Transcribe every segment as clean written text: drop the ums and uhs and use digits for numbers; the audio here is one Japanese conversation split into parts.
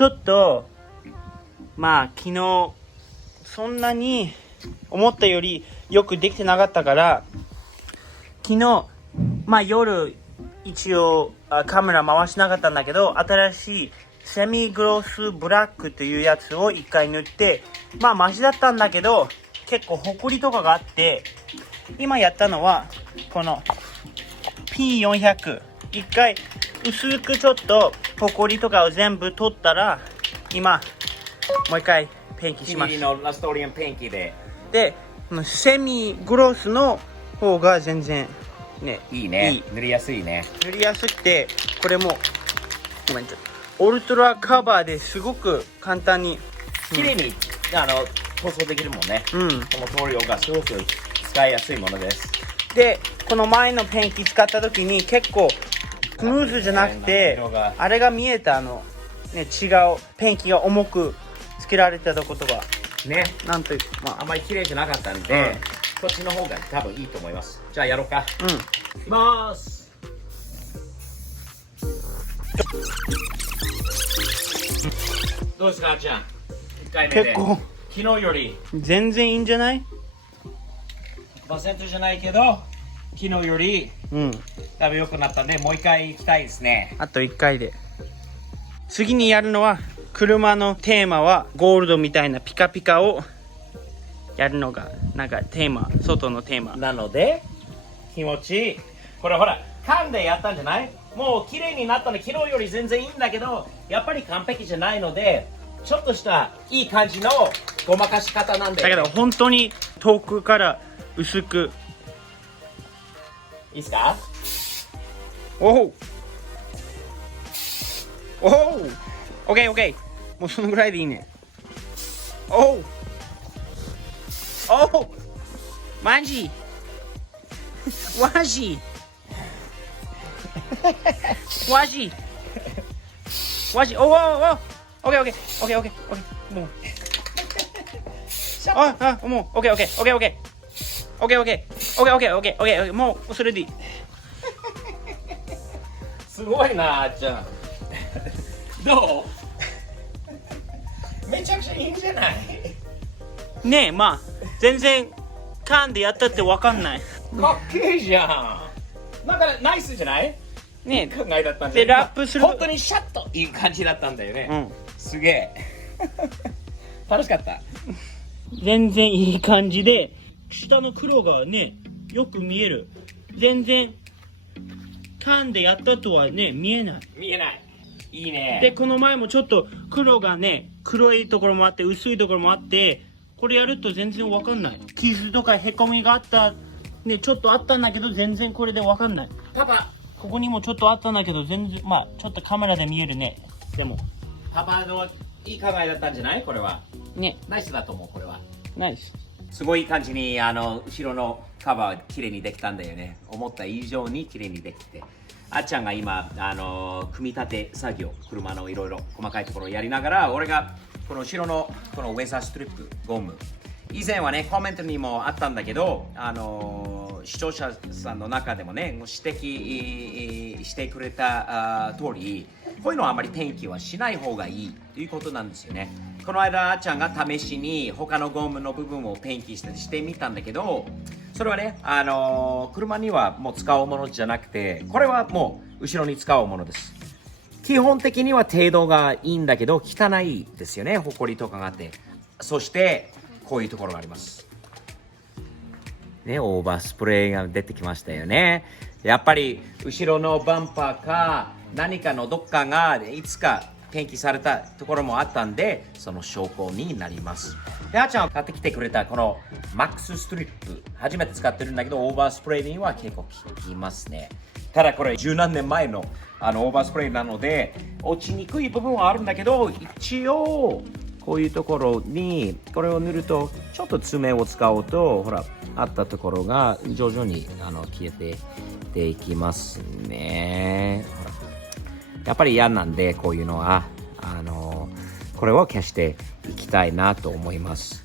ちょっと昨日そんなに思ったよりよくできてなかったから、昨日夜一応カメラ回しなかったんだけど、新しいセミグロスブラックというやつを一回塗って、マシだったんだけど結構ホコリとかがあって、今やったのはこの P400 一回薄くちょっとホコリとかを全部取ったら、今もう一回ペンキします。君のラストリアンペンキでこのセミグロスの方が全然ね、いいね。塗りやすいね。塗りやすくて、これもオルトラカバーですごく簡単に綺麗に塗装できるもんね。うん。この塗料がすごく使いやすいものです。で、この前のペンキ使った時に結構スムーズじゃなくて、あれが見えた違うペンキが重くつけられてたことがね。なんというあんまり綺麗じゃなかったんで、こっちの方が多分いいと思います。じゃあやろうか。いきます。どうですか、あっちゃん。1回目で。結構昨日より全然いいんじゃない？ 100% じゃないけど、昨日よりだいぶ良くなったんで、もう一回行きたいですね。あと1回で。次にやるのは、車のテーマはゴールドみたいなピカピカをやるのがテーマ、外のテーマなので気持ちいい。これほら缶でやったんじゃない？もう綺麗になったの。昨日より全然いいんだけど、やっぱり完璧じゃないので、ちょっとしたいい感じのごまかし方なんで。だけど本当に遠くから薄く。いいっすか？おおおお、オッケーオッケー、もうそのぐらいでいいね。おおおお、マジマジマジマジ、おおおお、オッケーオッケーオッケーオッケーオッケー、もうもうオッケーオッケーオッケーオッケーオッケーオッケーオッケーオッケーオッケーオッケー、もうそれでいい。すごいな、あっちゃん。どう？めちゃくちゃいいんじゃない？ねえ、全然缶でやったって分かんない。かっけえじゃん。なんかナイスじゃない？ねえ、考えだったんでで、ラップする。本当にシャッといい感じだったんだよね。すげえ。楽しかった。全然いい感じで、下の黒がね、よく見える。全然缶でやったとはね、見えない。見えない。いいね。で、この前もちょっと黒がね、黒いところもあって薄いところもあって、これやると全然わかんない。傷とかへこみがあったね、ちょっとあったんだけど全然これでわかんない。パパ、ここにもちょっとあったんだけど全然ちょっとカメラで見えるね。でもパパのいい考えだったんじゃない？これはね、ナイスだと思う。これはナイス。すごい感じに後ろのカバー綺麗にできたんだよね。思った以上に綺麗にできて、あっちゃんが今組み立て作業、車のいろいろ細かいところをやりながら、俺がこの後ろのこのウェザーストリップゴム、以前はねコメントにもあったんだけど、視聴者さんの中でもね指摘してくれた通り、こういうのはあまりペンキはしない方がいいということなんですよね。この間あっちゃんが試しに他のゴムの部分をペンキしてみたんだけど、それはね車にはもう使うものじゃなくて、これはもう後ろに使うものです。基本的には程度がいいんだけど汚いですよね。ホコリとかがあって、そしてこういうところがありますね。オーバースプレーが出てきましたよね。やっぱり後ろのバンパーか何かのどっかがいつかペンキされたところもあったんで、その証拠になります。で、あーちゃんが買ってきてくれたこのマックスストリップ、初めて使ってるんだけど、オーバースプレーには結構効きますね。ただこれ十何年前のオーバースプレーなので落ちにくい部分はあるんだけど、一応こういうところにこれを塗ると、ちょっと爪を使うとほらあったところが徐々に消えていきますね。ほらやっぱり嫌なんで、こういうのはこれを消していきたいなと思います。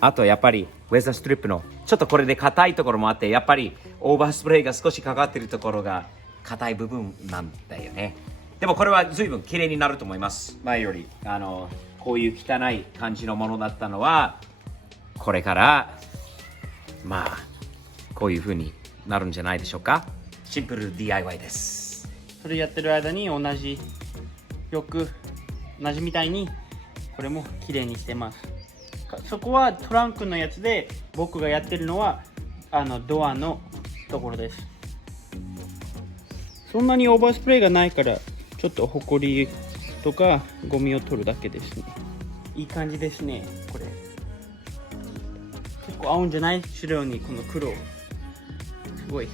あとやっぱりウェザーストリップのちょっとこれで硬いところもあって、やっぱりオーバースプレーが少しかかってるところが硬い部分なんだよね。でもこれは随分綺麗になると思います。前よりこういう汚い感じのものだったのはこれからまあこういう風になるんじゃないでしょうか。シンプル DIY です。それやってる間に同じみたいにこれも綺麗にしてます。そこはトランクのやつで、僕がやってるのはドアのところです。そんなにオーバースプレーがないからちょっとホコリとかゴミを取るだけですね。いい感じですね。これ結構合うんじゃない？白にこの黒、すごい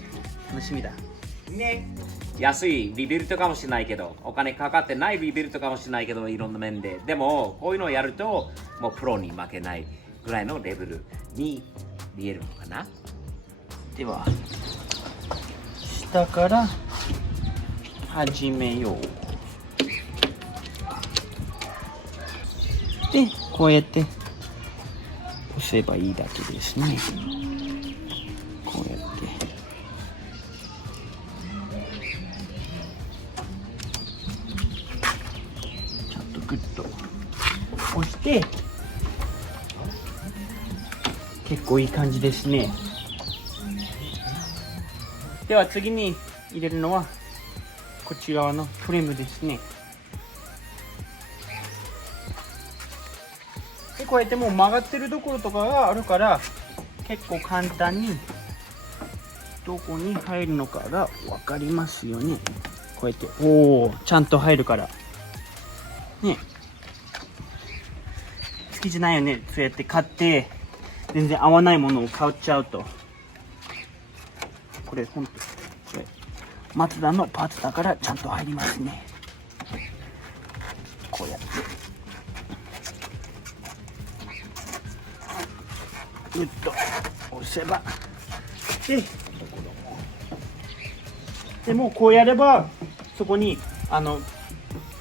楽しみだね。安いリビルトかもしれないけど、お金かかってないリビルトかもしれないけど、いろんな面で。でもこういうのをやるともうプロに負けないぐらいのレベルに見えるのかな。では下から始めよう。でこうやって押せばいいだけですね。こうやってちゃんとグッと押して結構いい感じですね。では次に入れるのはこっち側のフレームですね。でこうやってもう曲がってるところとかがあるから結構簡単にどこに入るのかが分かりますよね。こうやってちゃんと入るからね。好きじゃないよね、そうやって買って全然合わないものを買っちゃうと。これほんとマツダのパーツだからちゃんと入りますね。こうやってグッと押せばでもうこうやればそこに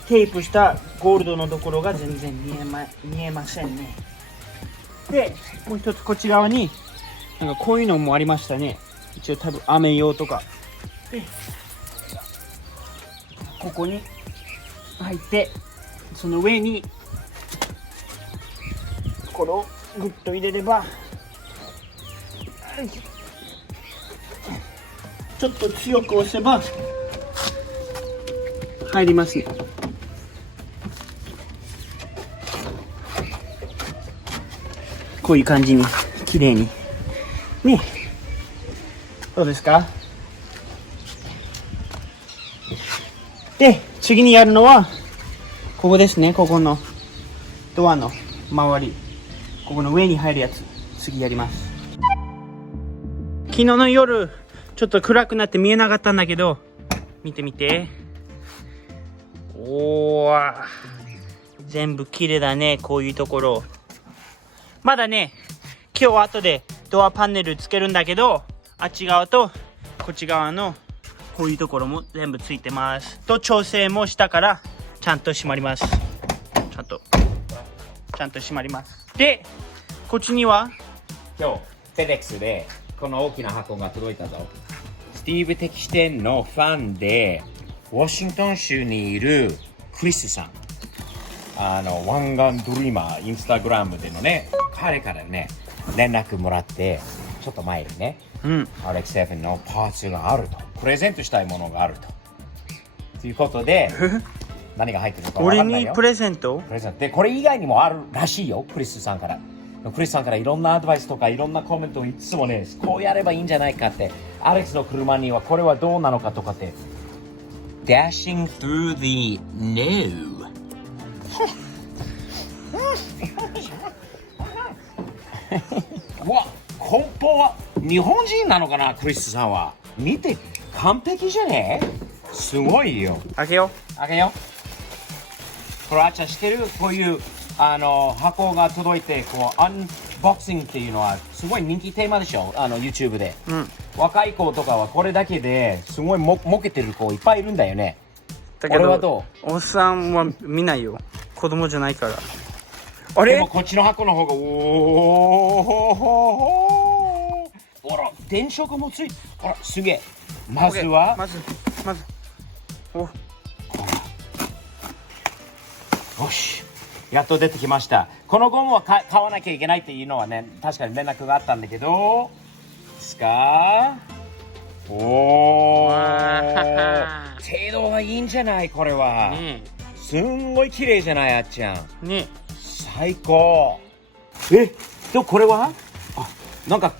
テープしたゴールドのところが全然見えませんね。でもう一つこっち側になんかこういうのもありましたね。一応多分雨用とかでここに入ってその上にこれをグッと入れればちょっと強く押せば入りますね。こういう感じに綺麗にね。どうですか？で次にやるのはここですね。ここのドアの周り、ここの上に入るやつ次やります。昨日の夜ちょっと暗くなって見えなかったんだけど、見てみて。全部綺麗だね。こういうところまだね、今日後でドアパネルつけるんだけど、あっち側とこっち側のこういうところも全部ついてますと、調整もしたからちゃんと閉まります。ちゃんと閉まります。でこっちには今日フェデックスでこの大きな箱が届いたぞ。スティーブ的視点のファンでワシントン州にいるクリスさん、湾岸ドリーマーインスタグラムでのね、彼からね連絡もらって、ちょっと前にね、RX7 のパーツがあると、プレゼントしたいものがあるということで何が入ってるのか分かんないよ。俺にプレゼントで、これ以外にもあるらしいよ。クリスさんからいろんなアドバイスとかいろんなコメントをいつもね、こうやればいいんじゃないかって、アレックスの車にはこれはどうなのかとかって Dashing through the new うわ、根本は日本人なのかな、クリスさんは。見て、完璧じゃねえ？すごいよ。開けよこれあっちゃん知ってる？こういう箱が届いてこうアンボクシングっていうのはすごい人気テーマでしょ、YouTube で、若い子とかはこれだけですごいもけてる子いっぱいいるんだよね。だけど俺はどおっさんは見ないよ、子供じゃないから。あれでもこっちの箱の方がほら電飾もついて、ほらすげえ。まずまずよし、やっと出てきました。このゴムは買わなきゃいけないっていうのはね、確かに連絡があったんだけど、ですか？おー、程度がいいんじゃないこれは。ねすんごい綺麗じゃない、あっちゃん。え。ね最高。これはなんか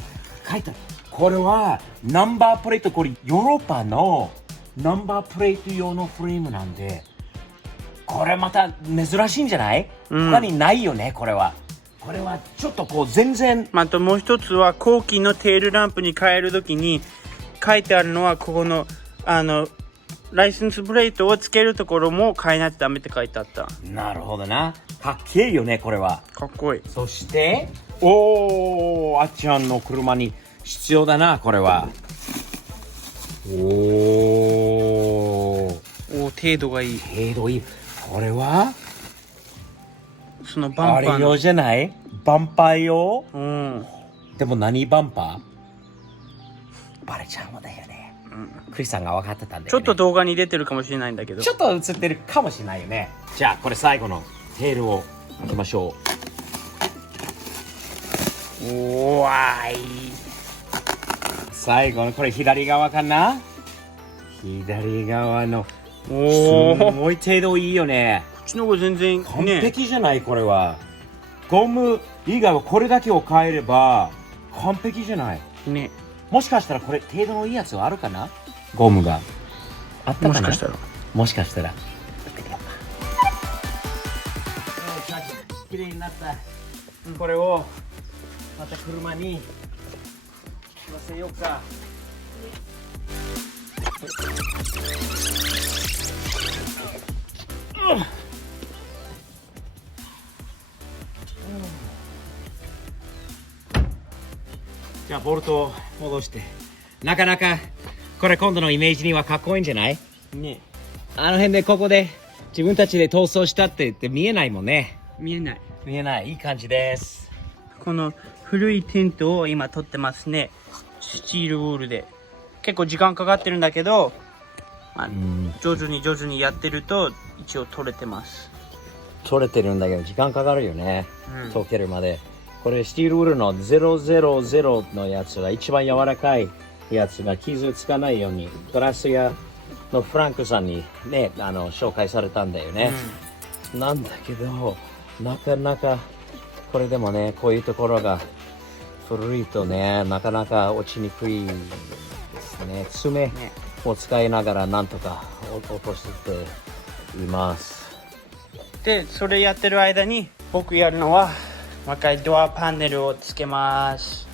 書いてある。これはナンバープレート、これヨーロッパのナンバープレート用のフレームなんで、これまた珍しいんじゃない？他にないよね、これは。これはちょっとこう全然。あともう一つは後期のテールランプに変えるときに書いてあるのは、ここのライセンスプレートをつけるところも変えないとダメって書いてあった。なるほどな。かっけえよね、これは。かっこいい。そしてあっちゃんの車に必要だな、これは。程度がいい。程度いい。これはそのバンパーの。あれ用じゃない？バンパー用？うん。でも何バンパー？バレちゃうのだよね。クリスさんが分かってたんだよね。ちょっと動画に出てるかもしれないんだけど。ちょっと映ってるかもしれないよね。じゃあこれ最後のテールを開けましょう。最後のこれ左側かな？左側のすごい程度いいよね。こっちの方が全然完ね。璧じゃないこれは。ゴム以外はこれだけを変えれば完璧じゃない。ね。もしかしたらこれ程度のいいやつはあるかな？ゴムがあったかな？もしかしたら。もしかしたらやってみようか。綺麗になった。これをまた車に乗せようか。じゃあボルトを戻して。なかなかこれ今度のイメージにはかっこいいんじゃない？ね。あの辺でここで自分たちで逃走したって言って見えないもんね。見えない。見えない。いい感じです。この古いテントを今撮ってますね。スチールウォールで。結構時間かかってるんだけど、徐々にやってると一応撮れてます。取れてるんだけど時間かかるよね。うん溶けるまで。これスティールウールの000のやつが一番柔らかいやつが傷つかないようにグラス屋のフランクさんにね紹介されたんだよね。なんだけどなかなかこれでもねこういうところが古いとねなかなか落ちにくいですね。爪を使いながらなんとか落としています。で、それやってる間に僕やるのはもう一回ドアパネルをつけます。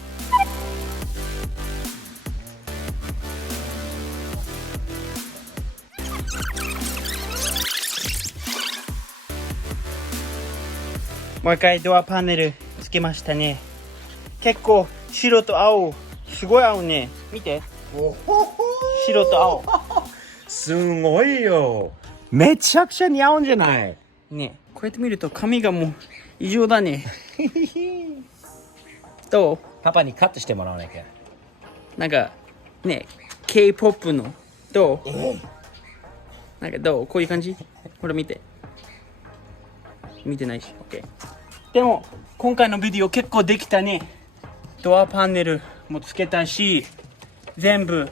もう一回ドアパネルつけましたね。結構白と青すごい合うね。見て。白と青。すごいよ。めちゃくちゃ似合うんじゃない？ね、こうやって見ると髪がもう異常だね。どう？パパにカットしてもらわなきゃ。なんかね、K-POP のどう？なんかどう？こういう感じ？ほら見て。見てないし。OK。でも今回のビデオ結構できたね。ドアパネルもつけたし、全部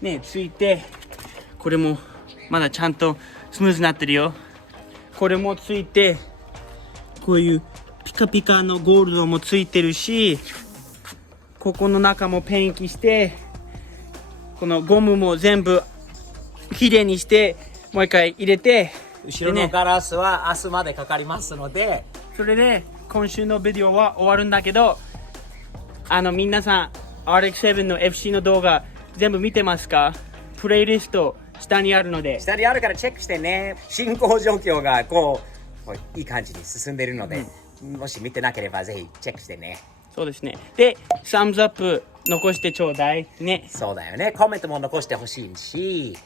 ねついて、これもまだちゃんとスムーズになってるよ。これもついて、こういうピカピカのゴールドもついてるし、ここの中もペンキして、このゴムも全部きれいにしてもう一回入れて、後ろのガラスは明日までかかりますので、それで今週のビデオは終わるんだけど、皆さん RX7 の FC の動画全部見てますか？プレイリスト下にあるので、下にあるからチェックしてね。進行状況がこういい感じに進んでいるので、もし見てなければぜひチェックしてね。そうですね。で、サムズアップ残してちょうだいね。そうだよね。コメントも残してほしいし、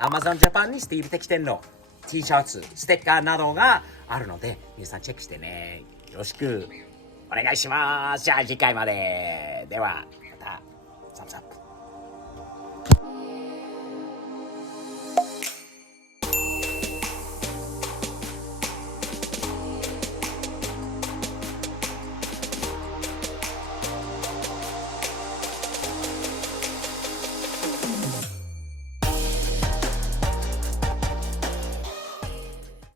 Amazon Japan にスティーブ的店の T シャツ、ステッカーなどがあるので、皆さんチェックしてね。よろしくお願いします。じゃあ次回まで。では、また、サムズアップ。